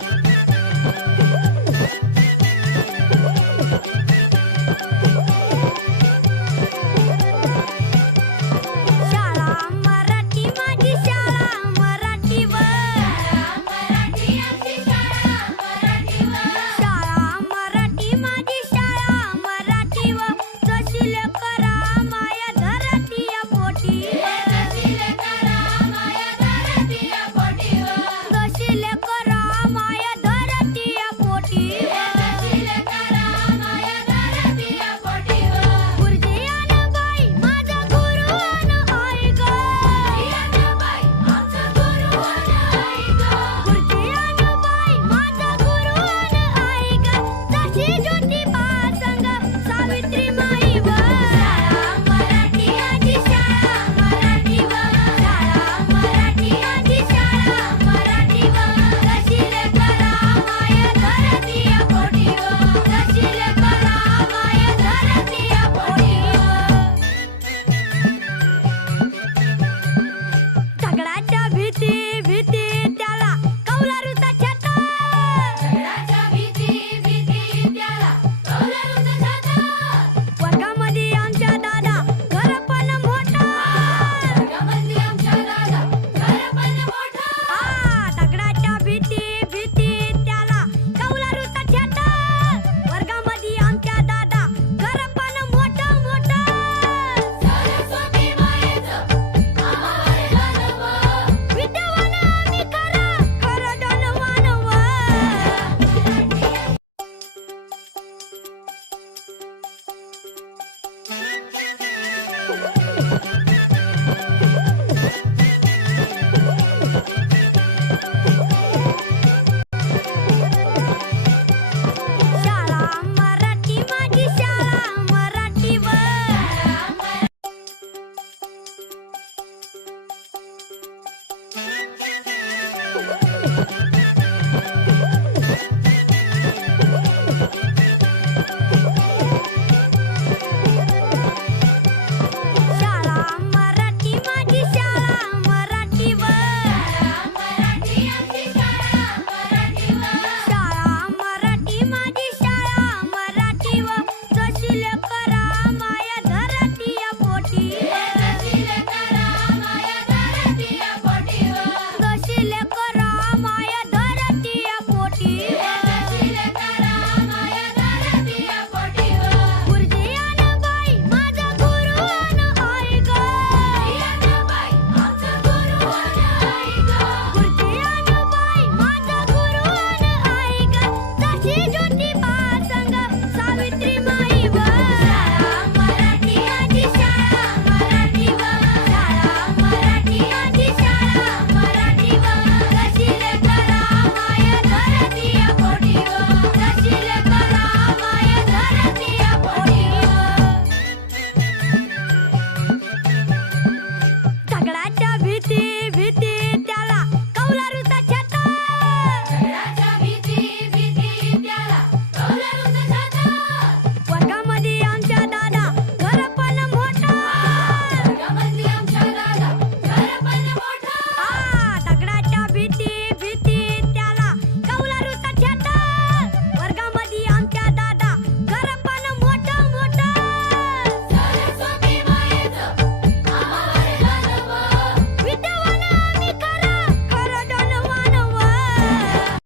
Yeah.